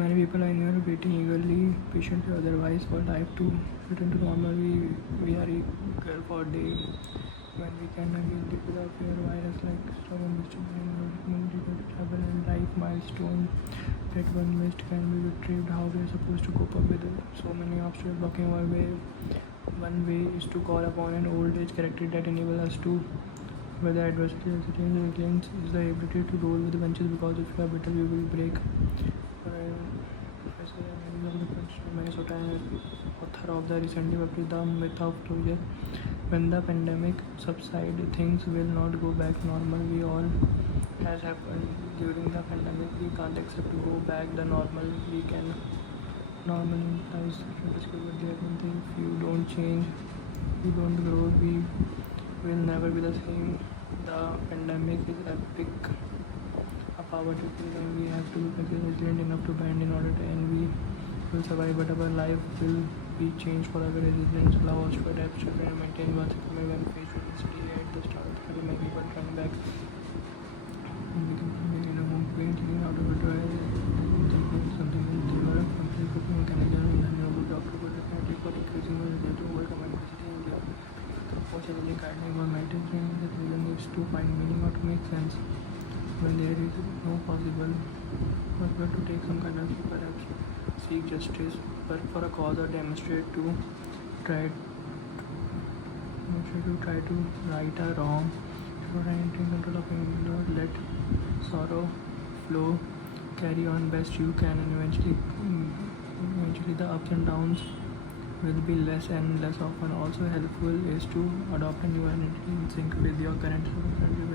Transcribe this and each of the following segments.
Many people are here waiting eagerly, patiently otherwise for life to return to normal. We are eager for day when we can again live without fear. Virus like stubborn discipline or illegal travel and life milestone that one missed can be retrieved. How we are supposed to cope up with so many obstacles blocking our way. One way is to call upon an old age character that enable us to weather adversity. Resilience is the ability to roll with the punches because if you are bitter you will break. Professor of the Minnesota and author of the recently published The Myth of Closure. When the pandemic subsides, things will not go back normal. We all has happened during the pandemic. We can't accept to go back the normal. We can normal implies ridiculous, but there one thing: if you don't change, you don't grow. We will never be the same. The pandemic is epic. A power to kill, and we have to be resilient enough to bend in order to, and we will survive. But our life will be changed forever. Resilience allow us to adapt, children, and maintain one's commitment when faced with adversity. At the start, very many people trying back. We can be in a home pain, cleaning out of a dry, something in the work, complete cooking mechanism, and then robot doctor, but definitely for increasing our result to overcome adversity and give more challenging gardening or meditating. The reason needs to find meaning or to make sense when there is no possible, but to take some kind of perhaps seek justice, work for a cause, or demonstrate to try to right a wrong. Should I take control of your Lord, let sorrow flow, carry on best you can, and eventually the ups and downs will be less and less often. Also helpful is to adopt a new identity in sync with your current circumstances.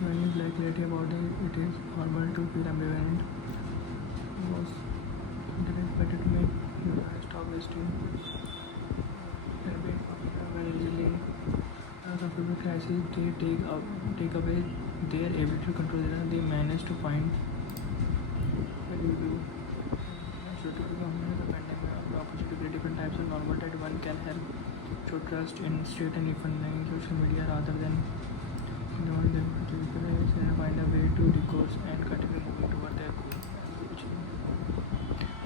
When you like clarity about it is normal to feel ambivalent. Was it is better to make stop wasting when resilient. Some people crisis they take away their ability to control it, and they manage to find what you do. So to become the pandemic opportunity to different types of normal that one can help to trust in state and even social media rather than ignoring them. People find a way to recourse and continue moving toward their goal.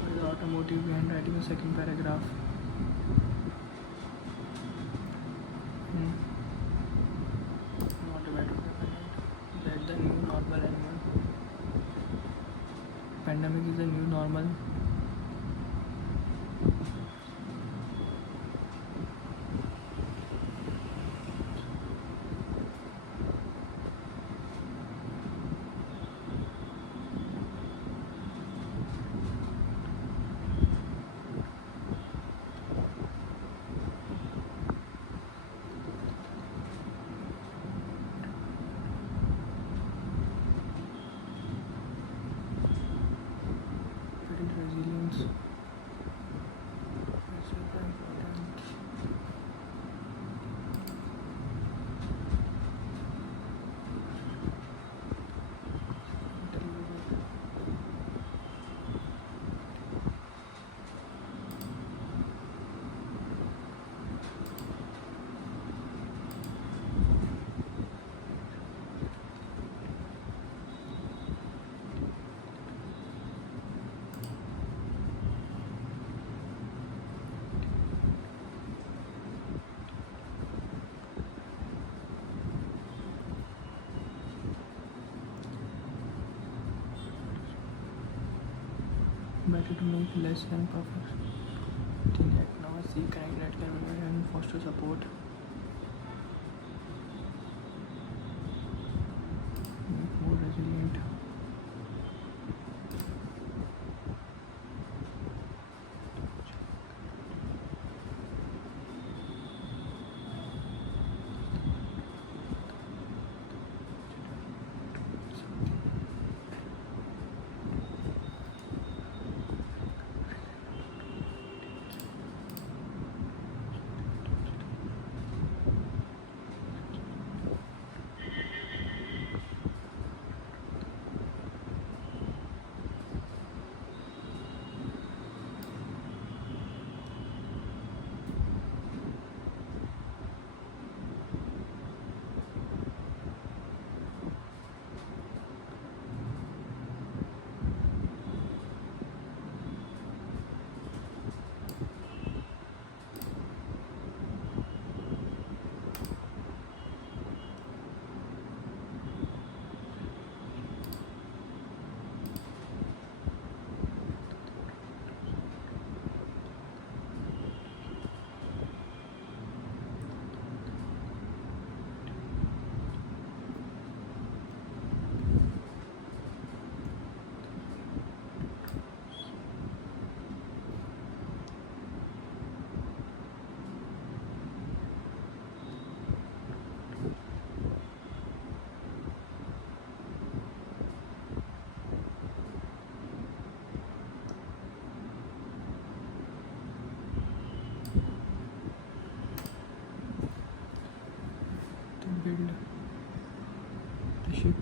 What is the automotive behind writing a second paragraph? Not a better that the new normal and pandemic is the new normal. Resilience is super important. Better to make less than perfect. Think act now, seek connect that can and foster support. Make more resilient.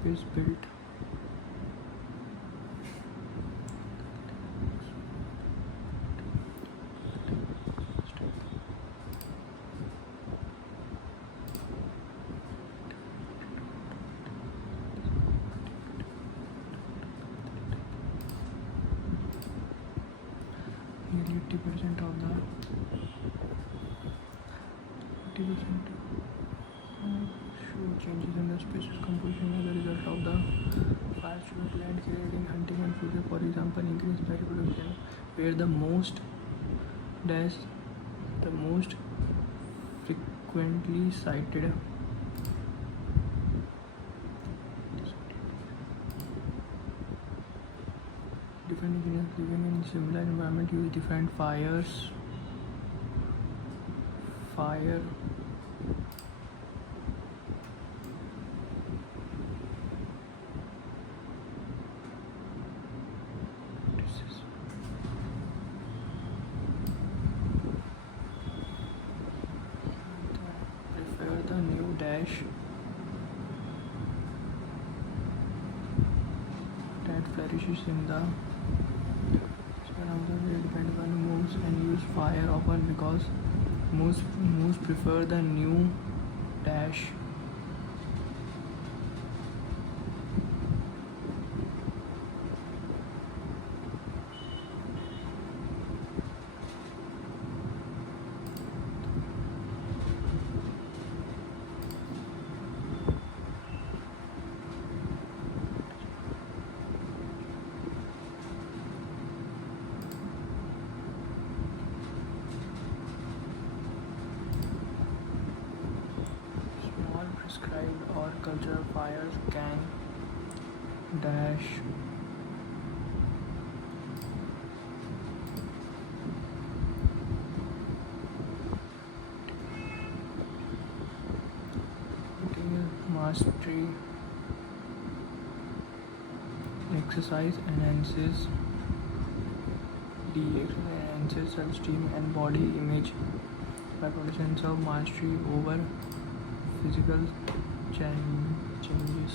is built. Nearly 80% of the 80% show changes in the species composition as a result of the fire sugar land creating hunting and food. For example, increased berry production, where the most frequently cited different engineers living in similar environment use different fire prefer the new dash that flourishes in the surround the way depends on moose and use fire often because moose prefer the new dash. Small prescribed or cultural fires can dash mastery exercise enhances self-esteem and body image by producing of mastery over physical changes.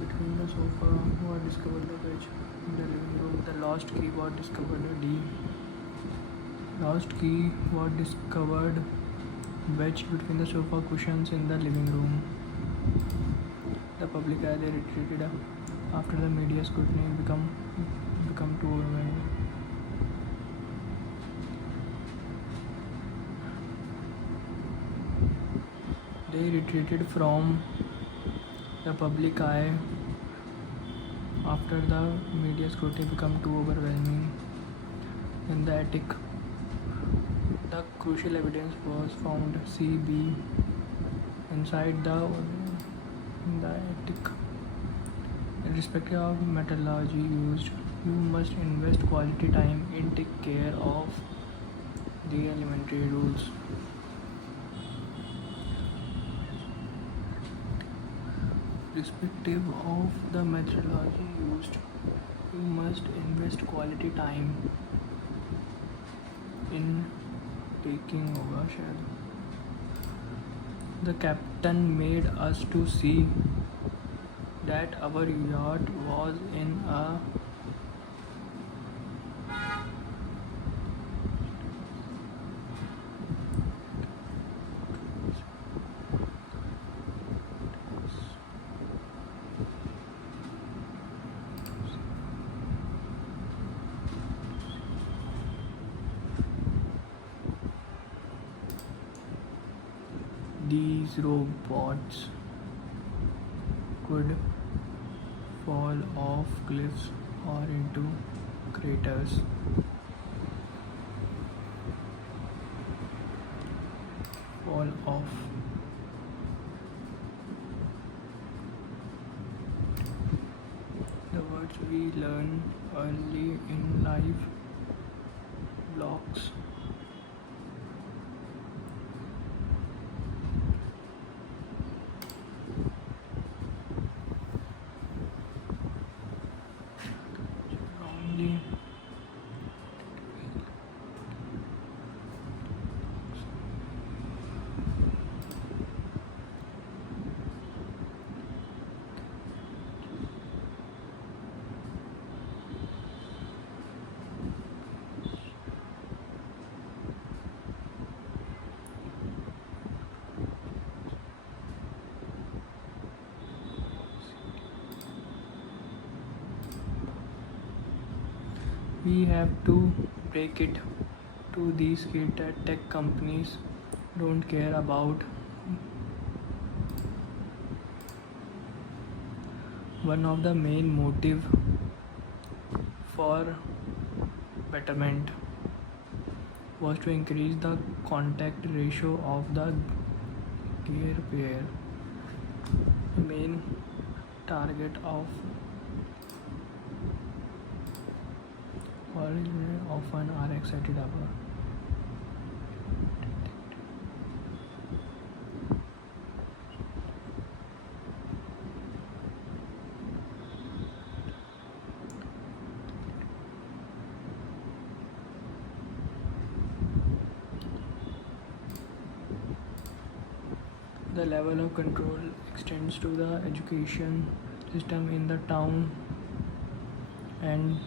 Between the sofa, who had discovered the wedge in the living room, the lost key was discovered. Lost key was discovered wedge between the sofa cushions in the living room. The public eye they retreated after the media scrutiny become too overwhelming. They retreated from the public eye after the media scrutiny became too overwhelming. In the attic, the crucial evidence was found. CB inside the attic. Irrespective of methodology used, you must invest quality time in take care of the elementary rules. Irrespective of the methodology used, you must invest quality time in taking over shadow. The captain made us to see that our yacht was in a these robots could fall off cliffs or into craters. Fall off. The words we learn early in life. Blocks. Wrongly. We have to break it to these kids that tech companies don't care about. One of the main motive for betterment was to increase the contact ratio of the gear pair. The main target of all often are excited about. The level of control extends to the education system in the town and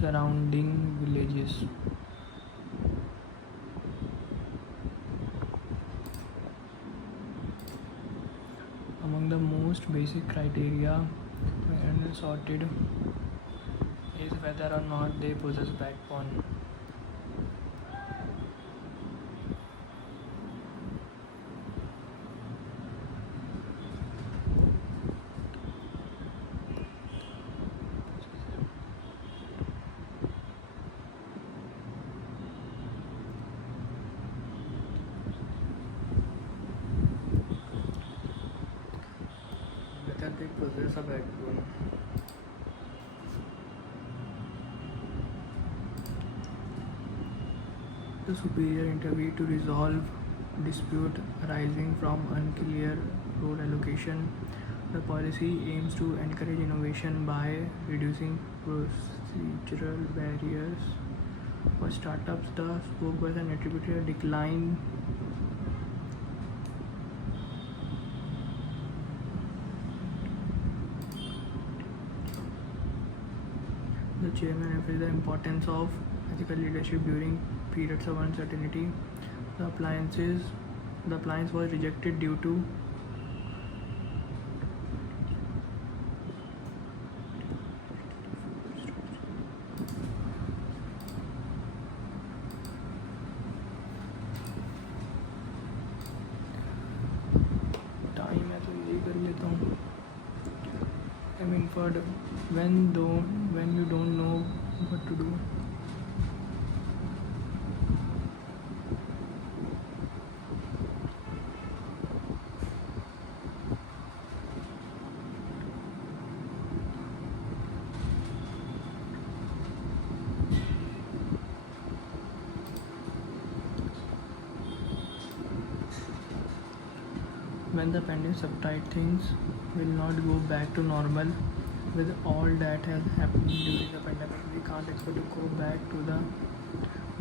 surrounding villages. Among the most basic criteria and sorted is whether or not they possess backbone. Whether they possess a backbone. The superior intervened to resolve dispute arising from unclear road allocation. The policy aims to encourage innovation by reducing procedural barriers. For startups, the spokesperson attributed a decline The chairman emphasized the importance of ethical leadership during periods of uncertainty. The appliance was rejected due to time है तो यही कर लेता हूँ. I mean for when you don't know what to do. When the pandemic subside, things will not go back to normal. With all that has happened during the pandemic, we can't expect to go back to the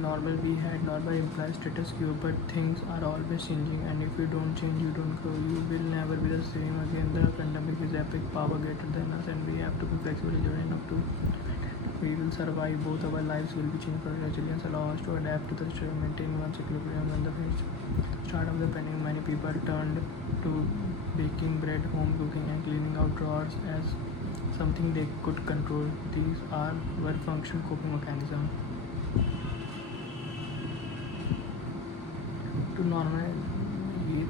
normal we had. Normal implies status quo, but things are always changing, and if you don't change, you don't grow. You will never be the same again. The pandemic is epic power greater than us, and we have to be flexible enough to. We will survive. Both our lives will be changed, for resilience allow us to adapt to the situation, maintain one's equilibrium. When the start of the pandemic, many people turned to baking bread, home cooking, and cleaning out drawers as something they could control. These are well-functioning coping mechanisms. To normal, ये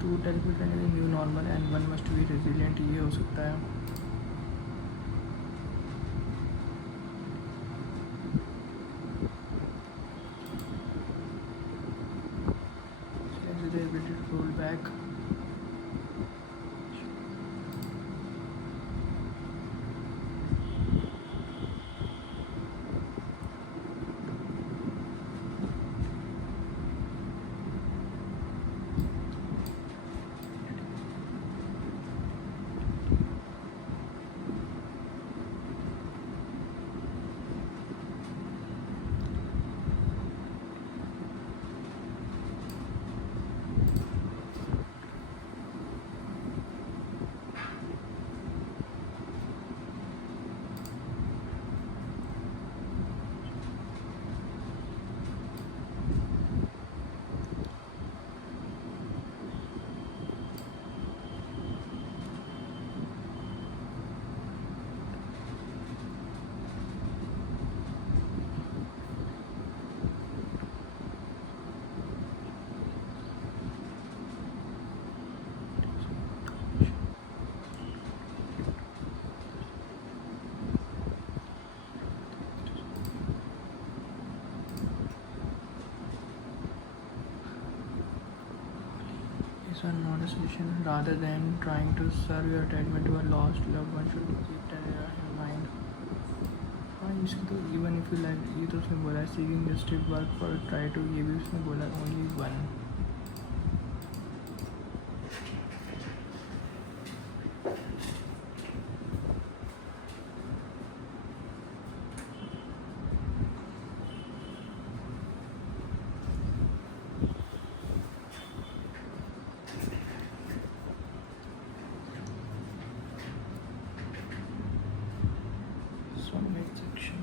to television is a new normal, and one must be resilient. ये हो सकता है. The ability to roll back. are not a solution. Rather than trying to serve your attachment to a lost loved one, should keep that in mind. हाँ इसकी तो even if you like, ये तो उसने बोला है seeking justice work for try to, ये भी उसने बोला only one. Submit section.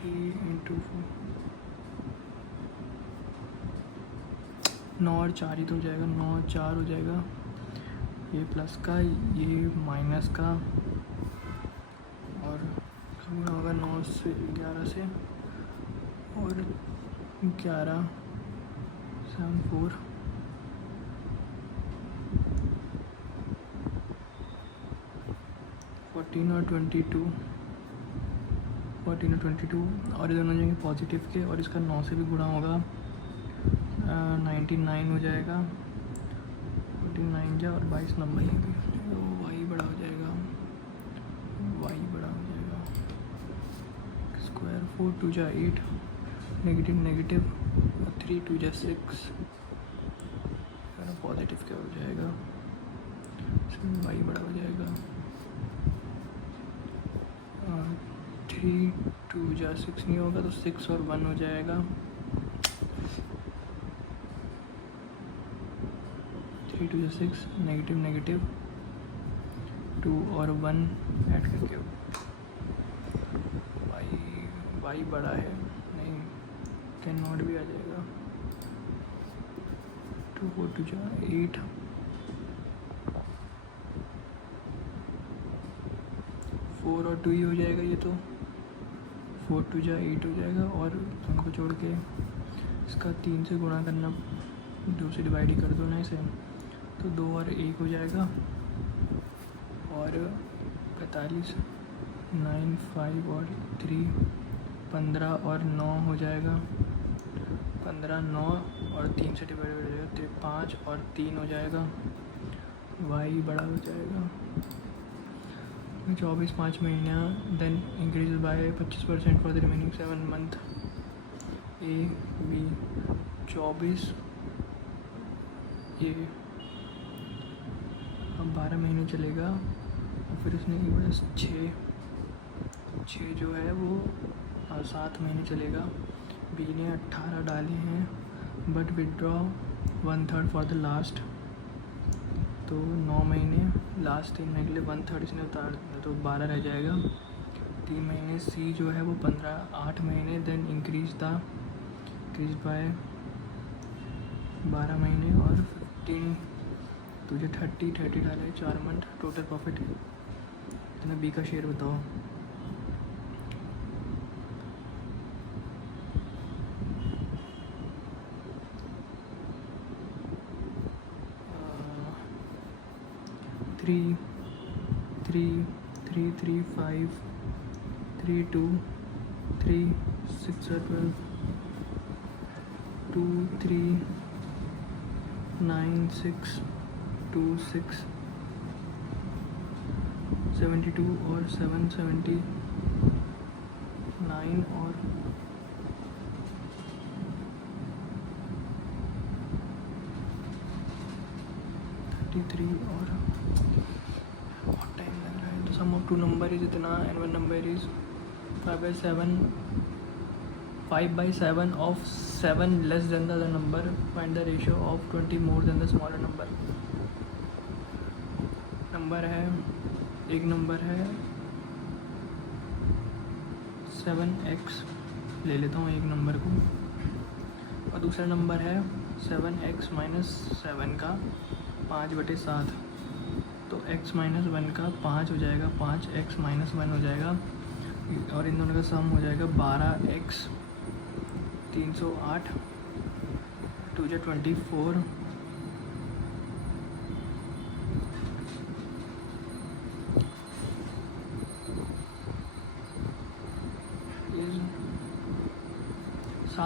Three into 4, 9 और 4 ही तो हो जाएगा, 9 और 4 हो जाएगा, ये प्लस का ये माइनस का, और गुणा होगा 9 से 11 से, और 11 7 4 14 और 22, 14 और 22, और ये दोनों जाएंगे पॉजिटिव के, और इसका 9 से भी गुणा होगा 99 हो जाएगा, 49 जा और 22 नंबर लेंगे, तो वाई बड़ा हो जाएगा, वाई बड़ा हो जाएगा स्क्वायर, 4 2 जा 8, नेगेटिव नेगेटिव, 3 2 जा 6, पॉजिटिव क्या हो जाएगा, इसमें वाई बड़ा हो जाएगा, 3 2 जा 6 नहीं होगा तो 6 और 1 हो जाएगा, 3 2 जा 6, नेगेटिव नेगेटिव, 2 और 1 ऐड करके वाई बड़ा है, नहीं कैन नॉट भी आ जाएगा, 2 4 2 जा 8, 4 और 2 ही हो जाएगा, ये तो 4 2 जा 8 हो जाएगा, और उनको जोड़ के इसका 3 से गुणा करना, 2 से डिवाइड ही कर दो ना इसे, तो 2 और 1 हो जाएगा, और 45, 9 5 और 3 15 और 9 हो जाएगा, 15 9 और 3 से डिवाइड हो जाएगा, तो 5 और 3 हो जाएगा, वाई बड़ा हो जाएगा 24 5 महीना, then increase by 25% for the remaining 7 month, A B 24, ये अब 12 महीने चलेगा, और फिर इसने की बड़ा 6 जो है वो 7 महीने चलेगा, बी ने 18 डाले हैं, but withdraw 1/3 for the last, तो 9 महीने, लास्ट 3 महीने के लिए 1/3 इसने उतार दिया, तो 12 रह जाएगा, 3 महीने, सी जो है वो 8 महीने, देन इंक्रीज बाय 12 महीने, और 15 तुझे 30 डाले 4 मंथ, टोटल प्रॉफिट इतना, बी का शेयर बताओ, थ्री 5 3 2 3 6 or 12 2 3 9 6 2 6 72 और 7 79 और 33 और बहुत टाइम लग रहा है, तो सम ऑफ 2 नंबर इज इतना, and 1 number is 5/7 of 7 less than the other number, find the ratio of 20 more than the smaller number. Number है, एक नंबर है 7x, ले लेता हूँ एक नंबर को, और दूसरा नंबर है 7x - 7 का 5/7, तो x - 1 का 5 हो जाएगा, 5x - 1 हो जाएगा, और इन दोनों का सम हो जाएगा 12x 308, 2 × 24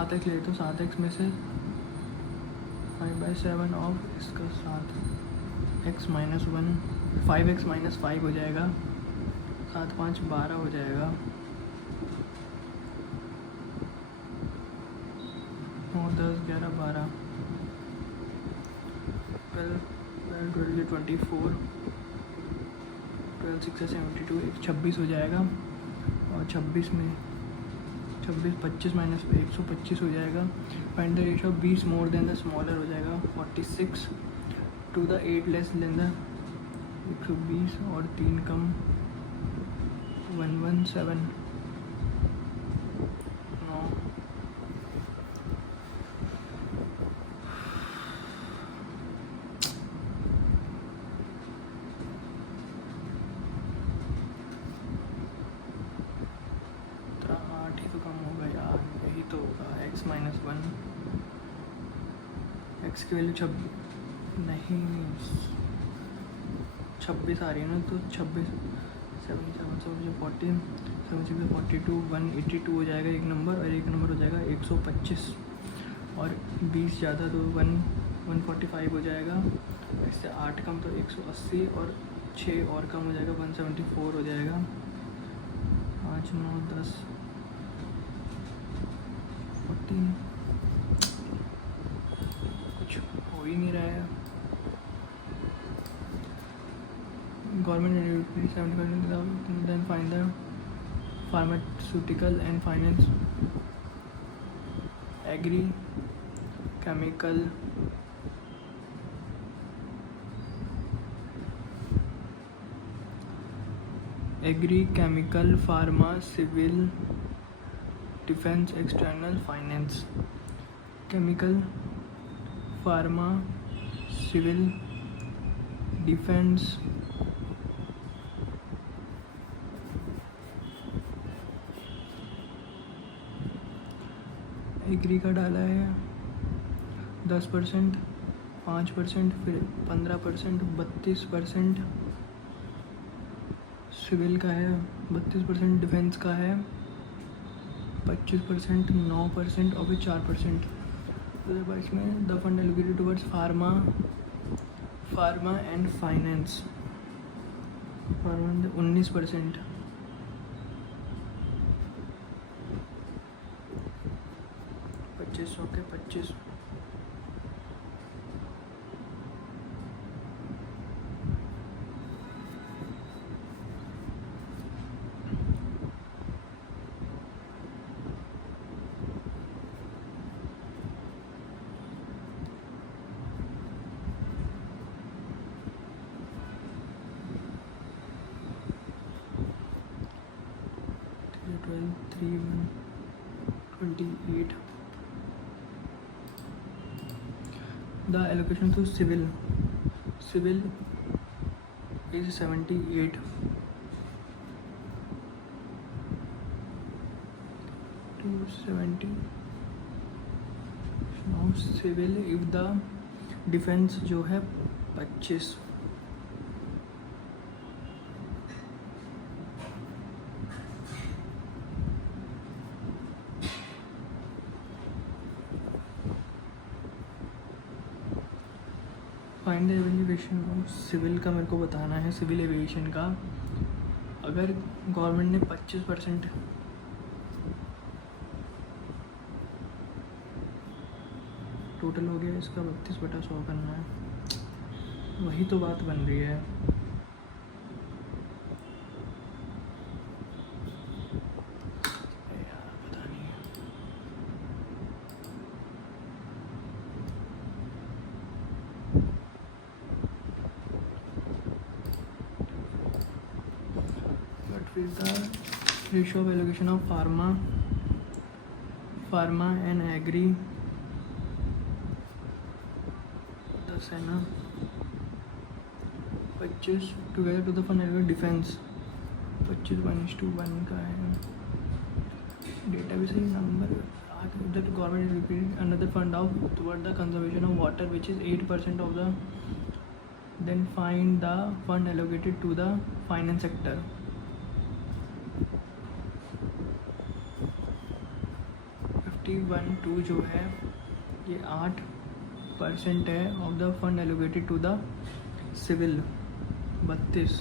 7x ले तो 7x में से 5/7 ऑफ इसका 7x माइनस 1 5x माइनस 5 हो जाएगा, 7 5 12 हो जाएगा, 9 10 11 12 12 12 24 12 6 72 26 हो जाएगा। और 26 में 26 25 माइनस 125 हो जाएगा। Find the ratio of 20 more than the smaller हो जाएगा 46 to the 8 less than the 120 और 3 कम 117 9 8 ही तो कम होगा यार, यही तो होगा x माइनस 1 x की वैल्यू 26 नहीं 26 आ रही है ना, तो 26 7 7 40 7 6 42 182 हो जाएगा एक नंबर, और एक नंबर हो जाएगा 125 और 20 ज़्यादा तो 145 हो जाएगा। इससे 8 कम तो 180 और 6 और कम हो जाएगा 174 हो जाएगा। 5 9 10 14 कुछ हो ही नहीं रहा है। Government 75 then find the pharmaceutical and finance agri chemical pharma civil defense external finance chemical pharma civil defense agri का डाला है 10%, 5%, फिर 15%, 32% सिविल का है, 32% डिफेंस का है, 25% 9% और फिर 4%। तो इसमें the fund allocated towards pharma and finance 19%। 2500 के 25 12 3 28 The allocation to civil is 78 to 70. Now civil if the defense जो है 25। Find the evaluation of civil का मेरे को बताना है। सिविल एविएशन का अगर गवर्नमेंट ने 25% टोटल हो गया, इसका 32/100 करना है, वही तो बात बन रही है। With the ratio of allocation of pharma and agri 10 है ना, 25 together to the fund allocated defence 25:1 का है। डेटा भी सही number that government is repeating another fund of toward the conservation of water which is 8% of the, then find the fund allocated to the finance sector। 4012 जो है ये 8% है of the fund allocated to the civil. 32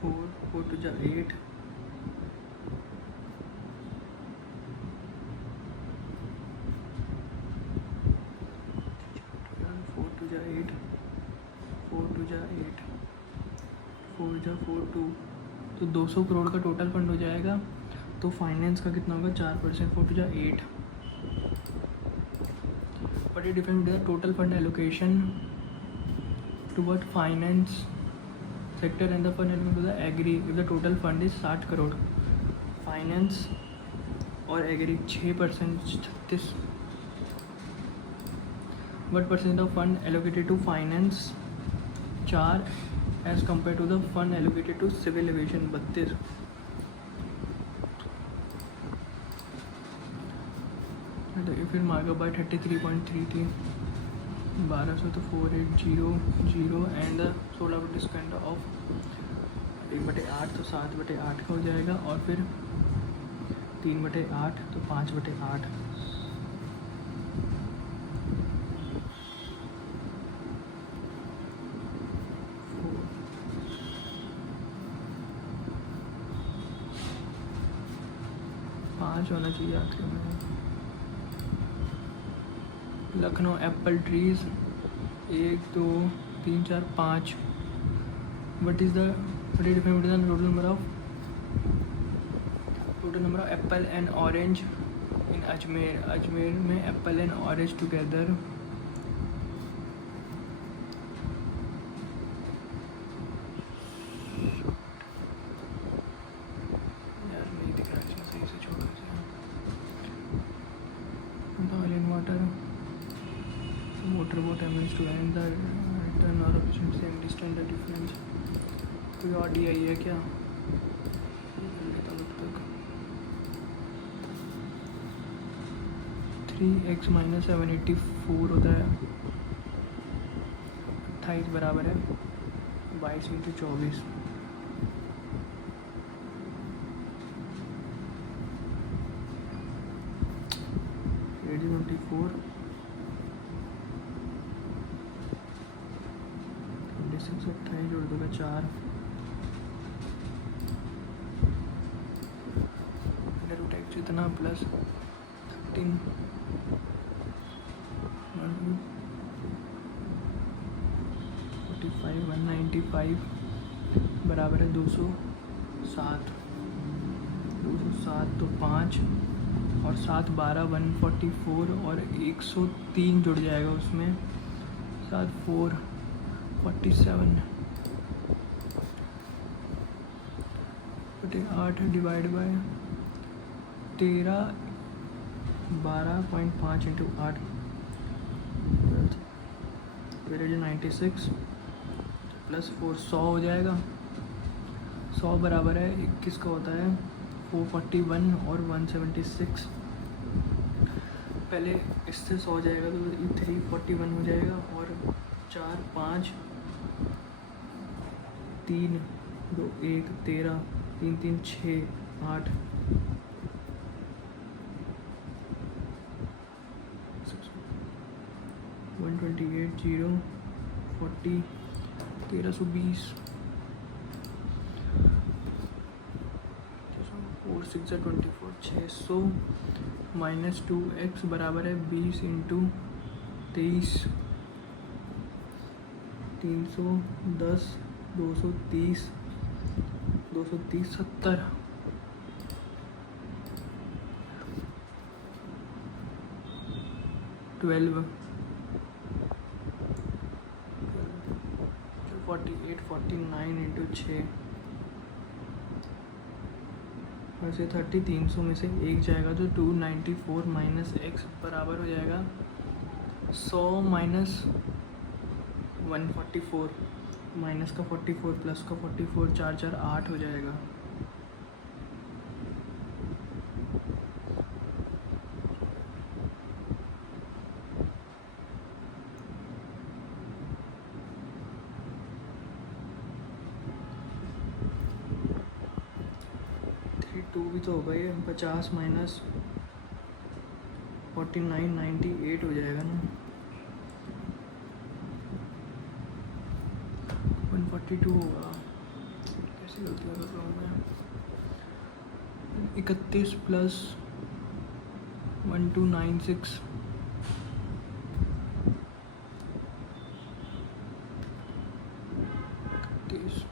4 two जा 8 4 two जा 8 4 two जा 8 4 जा 4 2 तो 200 करोड़ का टोटल फंड हो जाएगा। तो फाइनेंस का कितना होगा 4%, 4 टू जा 8। बट ये depend the total fund allocation toward finance sector and the fund allocation to the agri if the total fund is 60 crore. Finance और agri 6% 36। What percent of fund allocated to finance 4 as compared to the fund allocated to civil aviation 32। तो ये फिर mark bye 33.33 1200 तो 4800 and 16% of 1/8 तो 7/8 का हो जाएगा और फिर 3/8 तो 5/8। पाँच होना चाहिए आखिर में। Lucknow apple trees 1 2 3 4 5। What is the total number of apple and orange in Ajmer. Ajmer में apple and orange together motorboat emerged to end the return or efficiency and distance the difference। कोई और डी आई है क्या? तब तक 3x माइनस 784 होता है 28 बराबर है 22 इंटू 24। एट 24 28 जोड़ दूँगा 4 रूट एक्स इतना प्लस 13 45 195 बराबर है 207 तो 5 और 7 12 144 और 103 जुड़ जाएगा उसमें 7 4 47 8 डिवाइड बाय 13 12.5 इंटू 8 96 प्लस 4 100 हो जाएगा। 100 बराबर है 21 का होता है 441 और 176। पहले इससे 100 हो जाएगा तो 341 हो जाएगा और 4 5 3 2 1 13 3 3 6 8 128 0 40 1320 4 6 24 600 माइनस 2x बराबर है 20 इंटू 23 310 230 70 12 48 49 इंटू 6 वैसे 30 300 में से एक जाएगा जो 294 माइनस एक्स बराबर हो जाएगा 100 माइनस 144 माइनस का 44 प्लस का 44 4 4 8 हो जाएगा। भी तो होगा ये 50 माइनस 49 98 हो जाएगा ना 142 होगा। कैसी गलतियाँ कर रहा हूँ मैं 31 plus 1296 31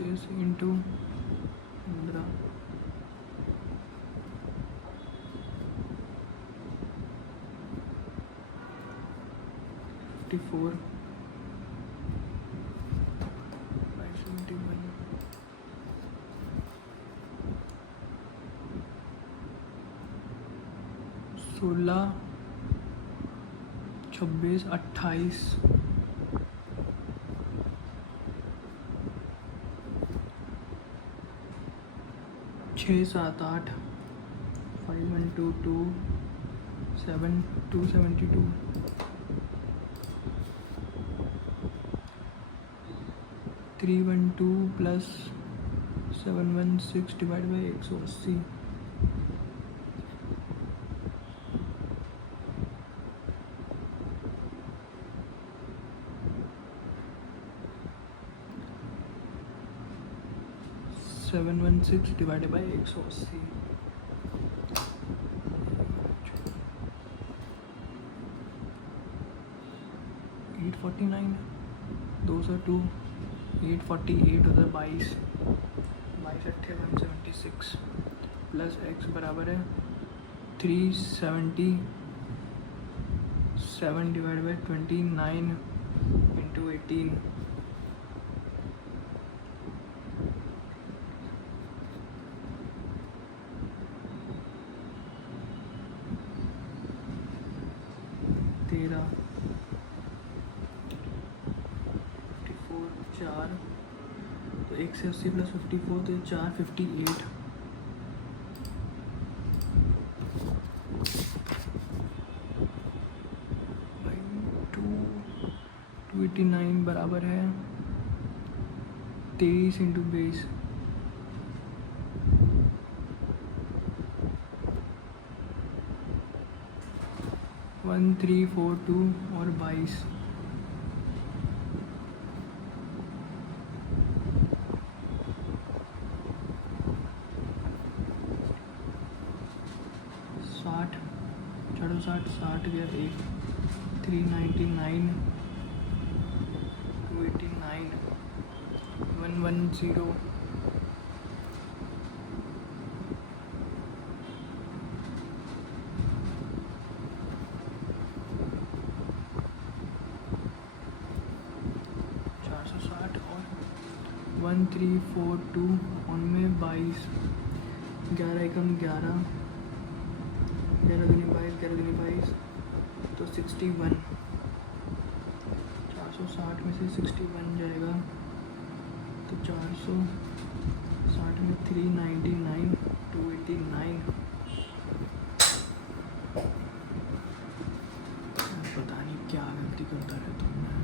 36 into 15 54 571 16 26 28 6 7 8 5122 7 272 312 plus 716 divide by 180 716 divided by 180 849 202 848 होता है 22 अट्ठे 176 प्लस एक्स बराबर है 377 डिवाइड बाई 29 इंटू 18 13 54 4 तो 1 से 80 प्लस 54 तो 4 58 289 बराबर है 23 इंटू 22 1342 और 22 60 60 गया 399 289 110 460 और 1342 उनमें 22 11 एकम 11 11 दूनी 22 तो 61 460 में से 61 जाएगा तो 460 में 399 289 पता नहीं क्या गलती करता रहता हूँ मैं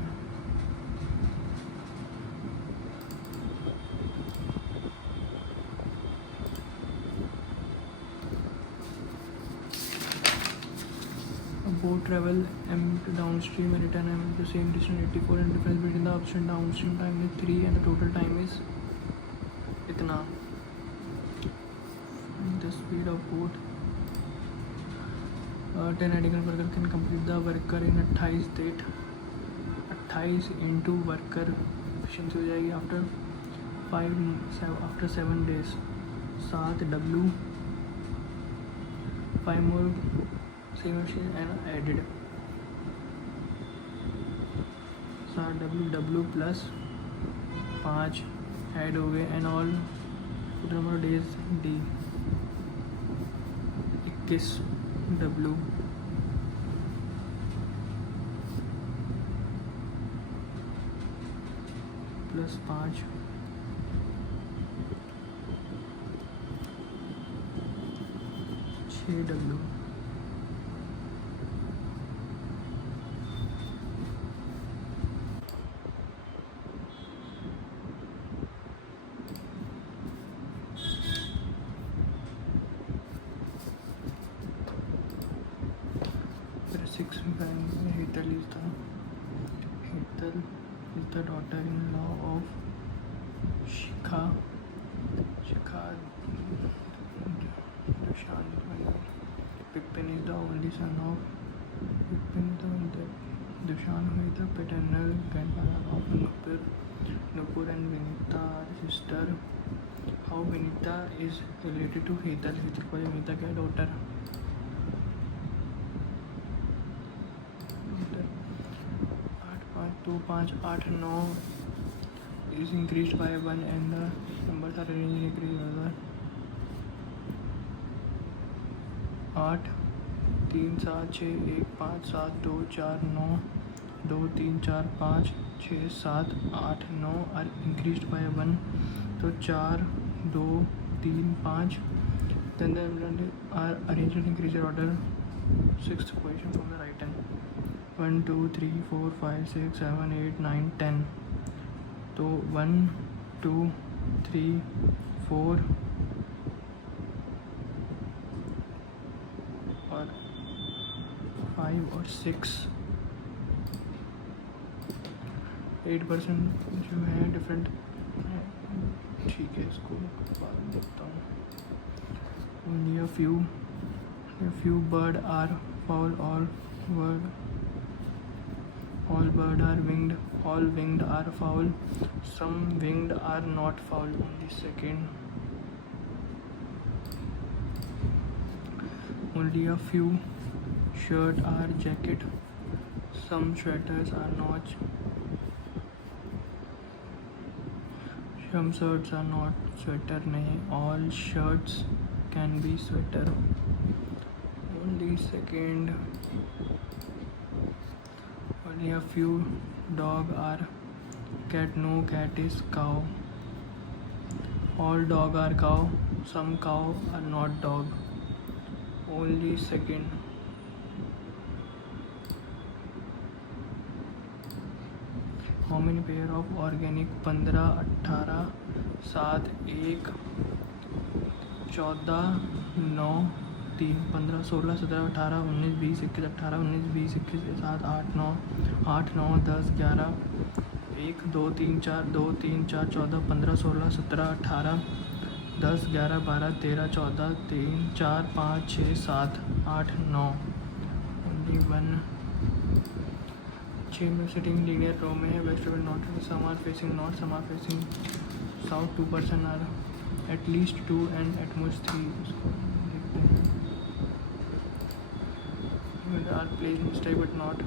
boat travel m to downstream and return m to the same distance 84 and difference between the upstream and downstream time is 3 and the total time is itna the speed of boat 10 identical worker can complete the worker in 28 date 28 into worker efficiency हो जाएगी after 7 days 7 w 5 more same machine and added 7 w plus 5 add हो गए and all number of days d 21 w plus 5 6 w 6 when Hetal is the daughter-in-law of Shikha Dushan. Pippin is the only son of Dushan, who is the paternal grandfather of Nupur and Vinita are sister. How Vinita is related to Hetal? Hetal को विनीता क्या daughter? 8 5 2 5 8 9 is increased by 1 and the numbers are arranged in increased order. 8 3 7 6 1 5 7 2 4 9 2 3 4 5 6 7 8 9 are increased by 1. तो 4 2 3 5. Then the are arranged in increased order. Sixth question from the right hand. 1 2 3 4 5 6 7 8 9 10. तो 1 2 3 4 और 5 और 6 8% जो है different है. ठीक है, इसको बाद में देखता हूँ. Only a few bird are foul, all bird are winged, all winged are foul, some winged are not foul. Only second. Only a few shirt are jacket, some sweaters are not. Some shirts are not sweater नहीं, all shirts can be sweater. Only second. Only a few dog are cat, no cat is cow. All dog are cow, some cow are not dog. Only second. How many pair of organic? 15 18 7 1 14 9 3 15 16 17 18 19 20 21 18 19 20 21 7 8 9 8 9 10 11 1 2 3 4 2 3 4 14 15 16 17 18 10 11 12 13 14 3 4 5 6 7 8 9. Only one. 6 में sitting linear row में है. West will not, some are facing north, some are facing south. 2% are at least 2 and at most 3. इसको देखते हैं. Are placed mistake but not.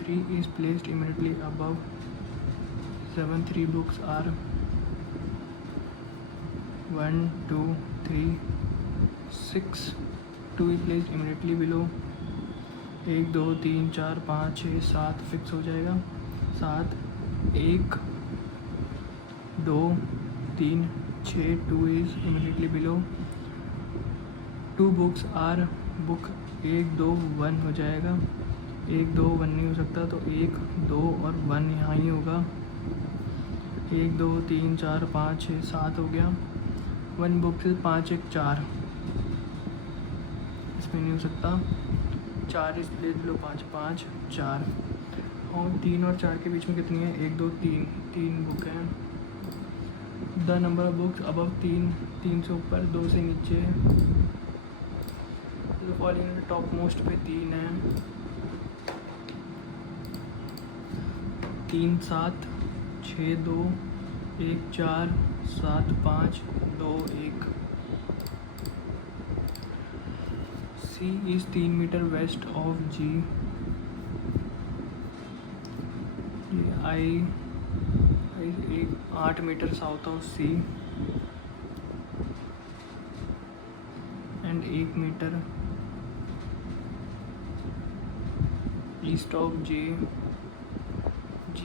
3 is placed immediately above 7. 3 books are 1 2 3 6. 2 is placed immediately below 1 2 3 4 5 6 7. Fix हो जाएगा. 7 1 2 3 6. 2 is immediately below. 2 books are book 1 2 1 हो जाएगा. 1 2 1 नहीं हो सकता, तो 1 2 और 1 यहाँ ही होगा. 1 2 3 4 5 6 7 हो गया. 1 बुक से 5 1 4. इसमें नहीं हो सकता. 4 इस प्लेस बिलो 5 5 4. और 3 और 4 के बीच में कितनी है? 1 2 3 बुक है. The number of books above 3 से ऊपर, 2 से नीचे. फॉलोइंग टॉप मोस्ट पे 3 है. 3 7 6 2 1 4 7 5 2 1. C is 3 meter west of G. I is 8 meter south of C and 8 meter east of J. G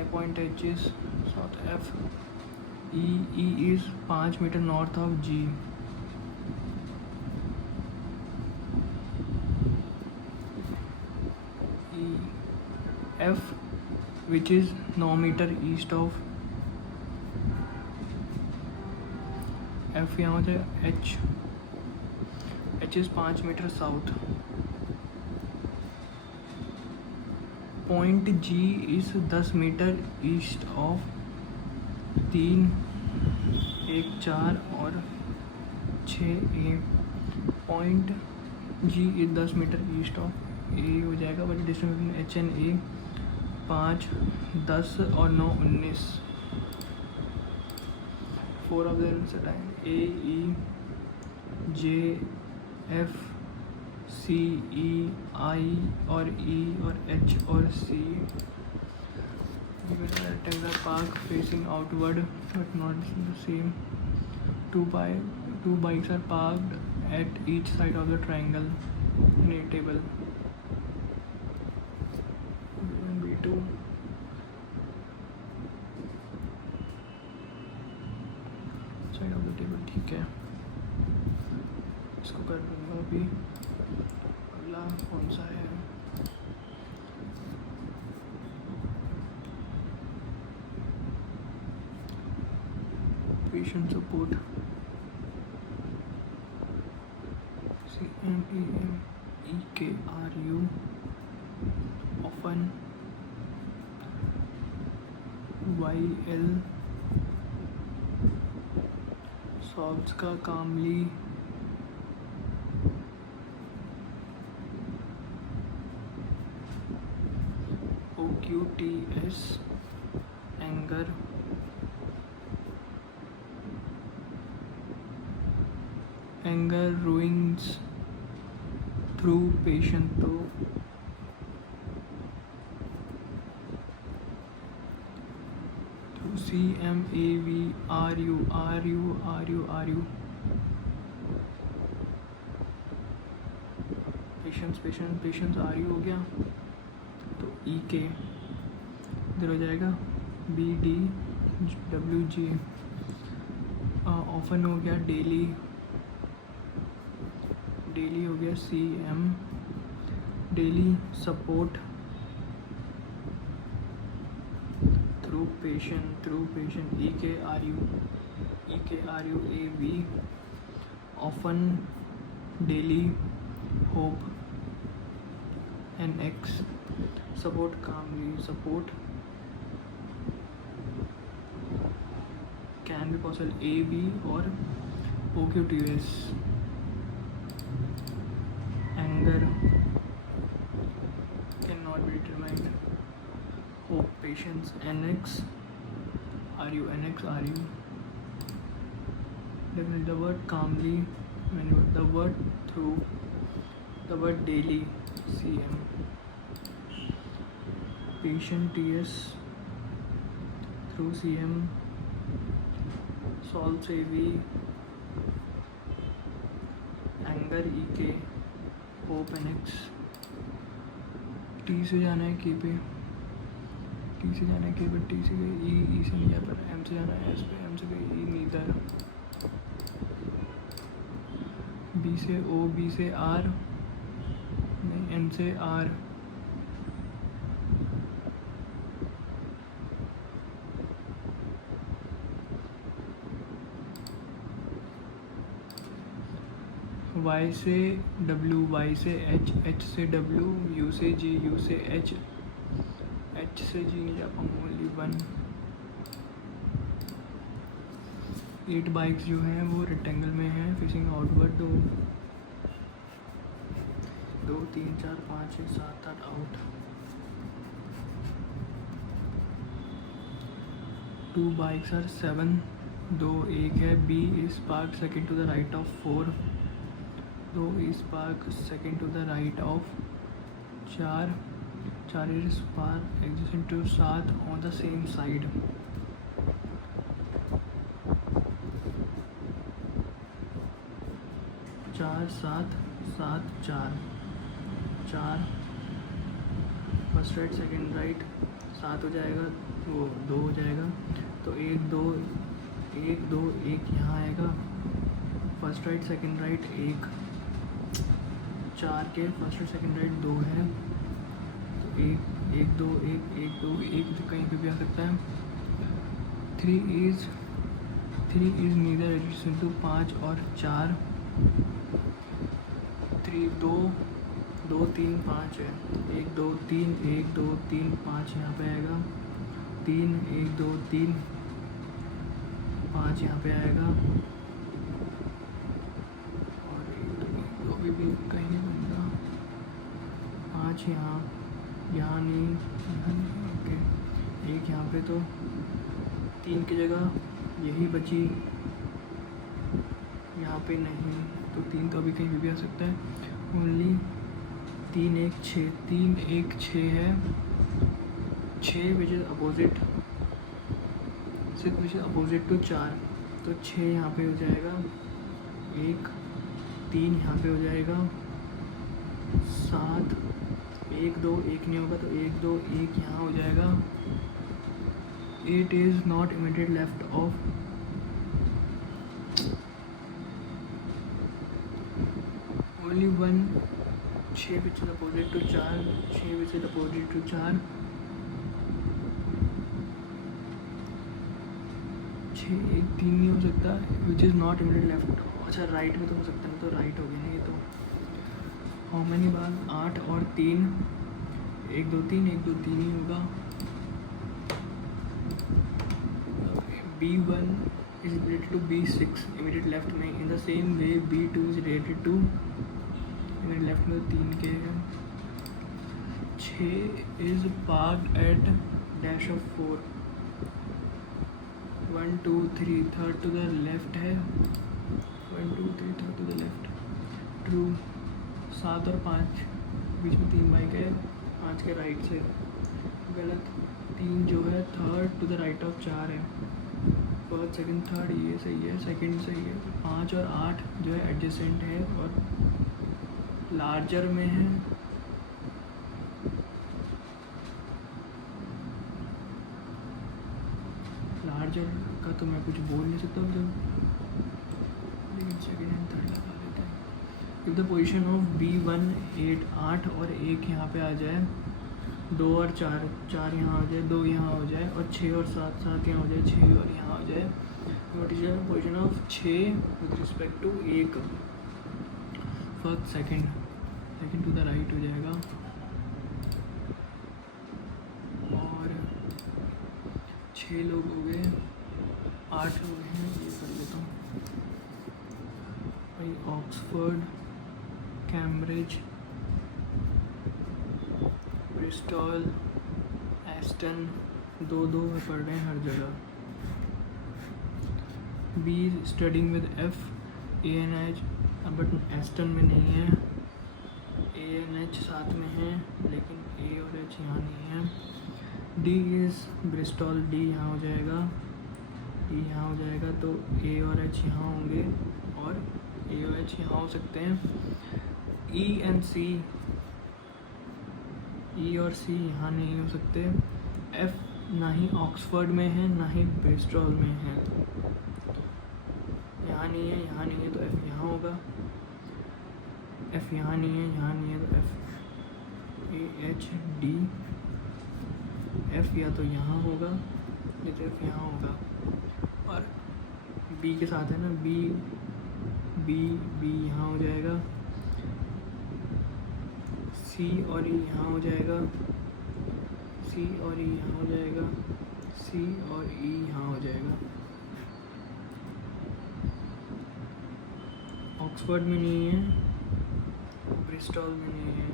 A point H is south F. E is 5 meter north of G. E F which is 9 meter east of F. यहाँ हो जाए H which is 5 metre south. Point G is 10 metre east of 3, 1, 4 और 6A. Point G is 10 metre east of A हो जाएगा. But distance H N A 5, 10 और 9, 19. 4 of the time A E J F C E I और E और H और C. rectangular park facing outward but not the same. Two bikes are parked at each side of the triangle in a table. B2. Side of the table. ठीक है, इसको कर दूंगा. अभी अगला कौन सा है? Patient support. CMEMEKRU often YL सॉफ्ट्स का कामली. OQTS anger. Anger ruins through patient. तो CMAVRU RU पेशेंट्स RU हो गया. तो EK इधर हो जाएगा. BDWG ऑफन हो गया. डेली हो गया. CM daily support through patient EKRU AB often daily hope NX support कामली. Support can be possible AB और OQTS. Anger can not be determined. Hope patience NX RU definitely the word calmly, the word through, the word daily CM. Patient TS through CM. solves AV. Anger EK hope NX. T से जाना है K पे. T से जाना है K पे. T से गए E से नहीं जा पा रहा. M से जाना है S पे. M से गए E नीदर. B से O, B से R नहीं, N से R. Y से W, Y से H, H से W, U से G, U से H, H से G नहीं जा पाऊँगा. ओनली 1. 8 बाइक्स जो हैं वो रेक्टेंगल में हैं facing outward. 2 3 4 5 6 7 8 out. 2 bikes are 7. 2 एक है. B is park second to the right of 4. 2 is park second to the right of 4. 4 is park adjacent to 7 on the same side. 4 7 7 4. 4 first right second right 7 हो जाएगा. वो 2 हो जाएगा. तो 1 2 1 2 1 यहाँ आएगा. First right second right 1. 4 के first right second right 2 है. तो 1 1 2 1 1 2 1 कहीं पे भी आ सकता है. 3 इज नीदर एडजेसेंट टू 5 और 4. 3 2 2 3 5 है, 1 2 3 1 2 3 5 यहाँ पे आएगा, 3 1 2 3 5 यहाँ पे आएगा, और 1 2 भी कहीं नहीं बनेगा, 5 यहाँ नहीं, ओके, 1 यहाँ पे, तो 3 की जगह यही बची, यहाँ पे नहीं, तो 3 तो अभी कहीं भी आ सकता है। ओनली 3 1 6, 3 1 6 है, 6 which is opposite, 6 which is opposite to 4, तो 6 यहाँ पे हो जाएगा, 1 3 यहाँ पे हो जाएगा, 7 1 2 1 नहीं होगा, तो 1 2 1 यहाँ हो जाएगा, 8 is not immediate left of, only 1 6 which is opposite to 4, 6 which is opposite to 4, 6 1 3 नहीं हो सकता, which is not immediate left, अच्छा राइट में तो हो सकता है, तो राइट हो गया ना ये तो। हाउ मैनी बार, 8 और 3, 1 2 3 1 2 3 ही होगा, B1 is related to B6 immediate left में, in the same way B2 is related to immediate left में, 3 के हैं, 6 is parked at dash of 4, 1 2 3 third to the left है, 1 2 3 third to the left, true. 7 और 5 बीच में 3 bike है, 5 के right से, गलत, 3 जो है third to the right of 4 है, फर्स्ट सेकंड थर्ड ये सही है, सेकंड सही है, 5 और 8 जो है एडजेसेंट है और लार्जर में है, लार्जर का तो मैं कुछ बोल नहीं सकता हूँ, लेकिन सेकंड एंड थर्ड लगा लेते हैं। If the position of B1 8 और 1 यहाँ पे आ जाए, 2 और 4 यहाँ हो जाए, 2 यहाँ हो जाए, और 6 और 7 यहाँ हो जाए, 6 और यहाँ हो जाए, what is the position of 6 with respect to 1, first second to the right हो जाएगा, और 6 लोग हो गए, 8 लोग हैं, ये कर लेता हूँ भाई, ऑक्सफोर्ड, कैम्ब्रिज, ब्रिस्टॉल, एस्टन, 2 पढ़ रहे हैं हर जगह, be studying with F ANH, but Aston में नहीं है, ANH साथ में है, लेकिन A और H यहाँ नहीं है, D इज़ ब्रिस्टॉल, D यहाँ हो जाएगा, D यहाँ हो जाएगा, तो A और H यहाँ होंगे, और A और H यहाँ हो सकते हैं, E एंड C, E और C यहाँ नहीं हो सकते, F ना ही ऑक्सफोर्ड में है ना ही ब्रिस्टॉल में है, यहाँ नहीं है, यहाँ नहीं है, तो F यहाँ होगा, F यहाँ नहीं है, यहाँ नहीं है, तो F A H D, F या तो यहाँ होगा या तो F यहाँ होगा, और B के साथ है ना, B यहाँ हो जाएगा, C और E यहाँ हो जाएगा, C और E यहाँ हो जाएगा, C और E यहाँ हो जाएगा, ऑक्सफोर्ड में नहीं है, ब्रिस्टॉल में नहीं है,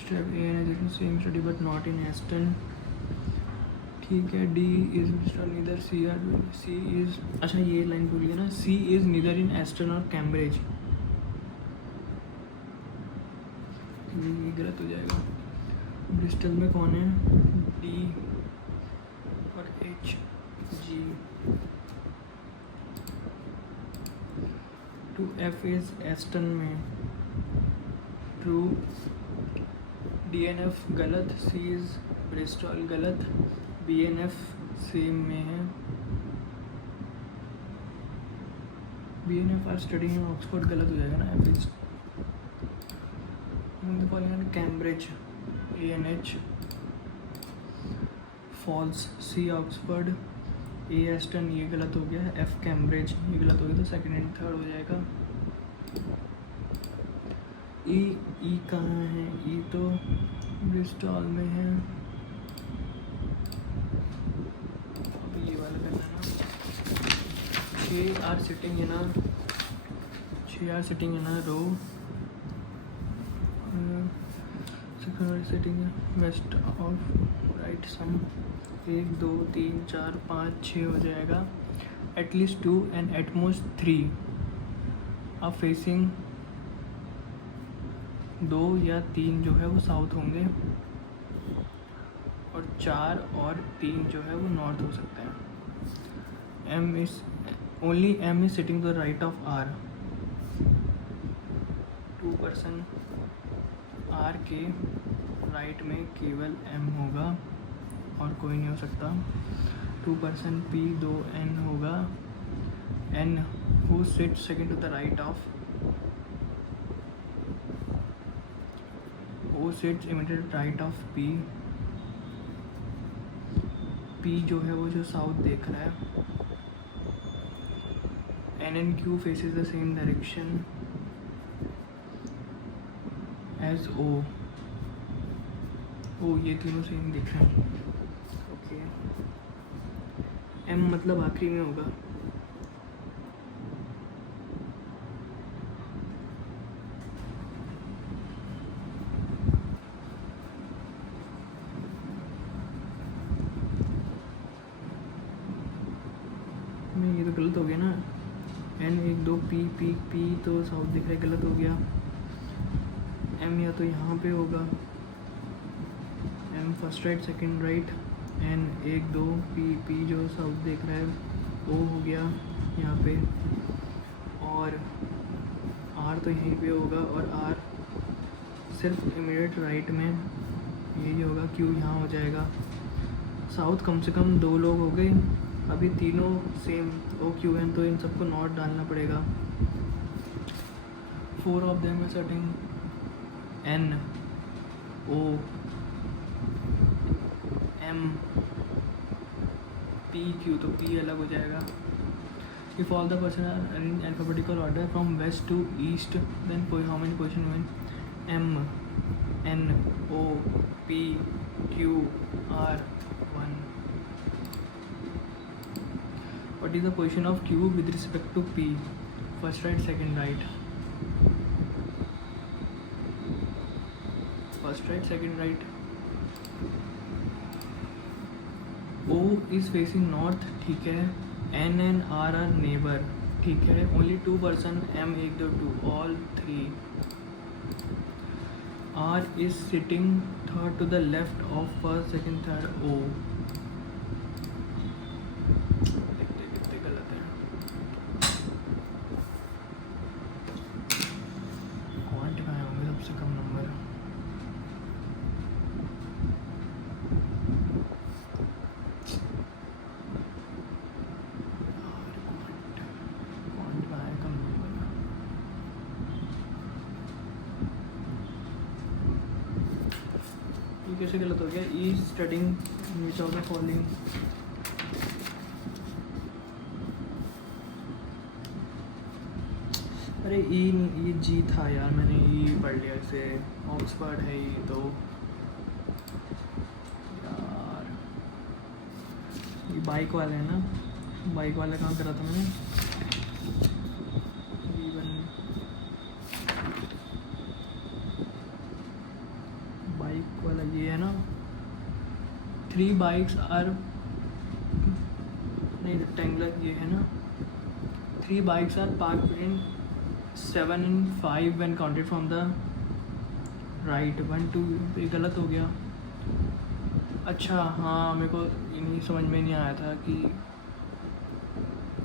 step A and same study but not in Aston, ठीक है, D is Bristol neither, C is, अच्छा ये लाइन भूल गया ना, C is neither in Aston और कैम्ब्रिज, ये गलत हो जाएगा, ब्रिस्टल में कौन है, D और H G, two F is Aston में, ट्रू, DNF गलत, C इज ब्रिस्टॉल गलत, BNF सेम में है, BNF are studying in Oxford गलत हो जाएगा ना, F is Cambridge, ANH false, C Oxford, A Aston ये गलत हो गया, एफ कैम्ब्रिज ये गलत हो गया, तो सेकंड एंड थर्ड हो जाएगा। ई कहाँ है? ई तो ब्रिस्टॉल में है। अभी ये वाला करना है ना। 6 आर सिटिंग है ना, 6 आर सिटिंग है ना रो, सिटिंग है वेस्ट ऑफ राइट सम 1 2 3 4 5 6 हो जाएगा। एटलीस्ट 2 एंड एटमोस्ट 3 आप फेसिंग 2 या 3 जो है वो साउथ होंगे, और 4 और 3 जो है वो नॉर्थ हो सकते हैं। M is only M is sitting to the right of R. 2% R के राइट में केवल एम होगा और कोई नहीं हो सकता। 2% पी 2 एन होगा। N who sit second to the right of O sits immediate right of P. P जो है वो जो साउथ देख रहा है। N and Q faces the same direction as O. O ये तीनों सेम दिख रहे हैं। ओके, एम मतलब आखिरी में होगा। नहीं ये तो गलत हो गया ना। एन 1 2 पी पी पी तो साउथ दिख रहा है, गलत हो गया। एम या तो यहाँ पे होगा, M first right second right. N 1 2 P P जो साउथ देख रहा है वो हो गया यहाँ पे, और आर तो यहीं पे होगा, और आर सिर्फ इमीडिएट राइट में यही होगा। क्यू यहाँ हो जाएगा। साउथ कम से कम 2 लोग हो गए, अभी तीनों सेम ओ क्यू एन, तो इन सबको नॉट डालना पड़ेगा। 4 of them are setting N O M P Q, तो पी अलग हो जाएगा। If all the person are in alphabetical order from west to east then how many position win? M N O P Q R 1। What is the position of Q with respect to P? First right, second right. First right, second right. O is facing north, ठीक है। N and R are neighbor, ठीक है। Only 2% M 1 2 2 all 3. R is sitting third to the left of first, second, third O. कैसे गलत हो गया? E studying which of the following? अरे E नहीं, ये जी था यार, मैंने ई पढ़ लिया इसे। ऑक्सफर्ड है ये तो यार। ये बाइक वाला है ना, बाइक वाला काम करा था मैंने। बाइक वाला ये है ना। 3 बाइक्स आर नहीं, रेक्टेंगुलर ये है ना। 3 bikes are park in 7 and 5 when counted from the right 1 2। ये गलत हो गया। अच्छा हाँ, मेरे को नहीं समझ में नहीं आया था कि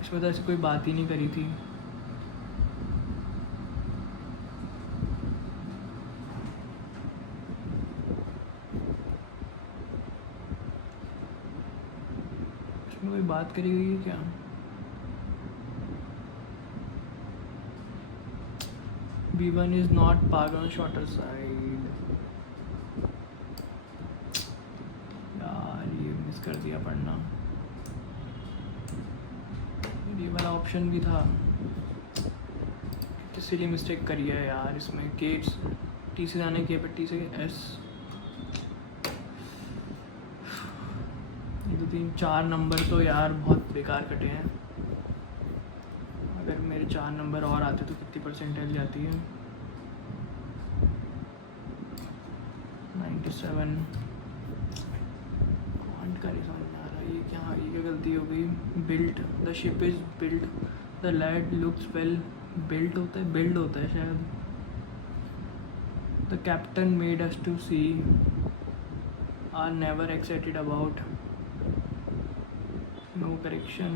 इसमें तो ऐसी कोई बात ही नहीं करी थी। इसमें कोई बात करी गई है क्या? B1 is not parked on the shorter side। यार ये मिस कर दिया पढ़ना। ये वाला ऑप्शन भी था। तो सिली मिस्टेक करी है यार इसमें, केट्स टी से जाने की, टी से एस। ये 2 3 4 नंबर तो यार बहुत बेकार कटे हैं। अगर मेरे 4 नंबर और आते तो कितनी परसेंटेज जाती है? 97। क्वांट का नहीं समझ में आ रहा ये क्या गलती हो गई। Built, the ship is built, the lad looks well built होता है, बिल्ड होता है शायद। The captain made us to see are never excited about, no correction.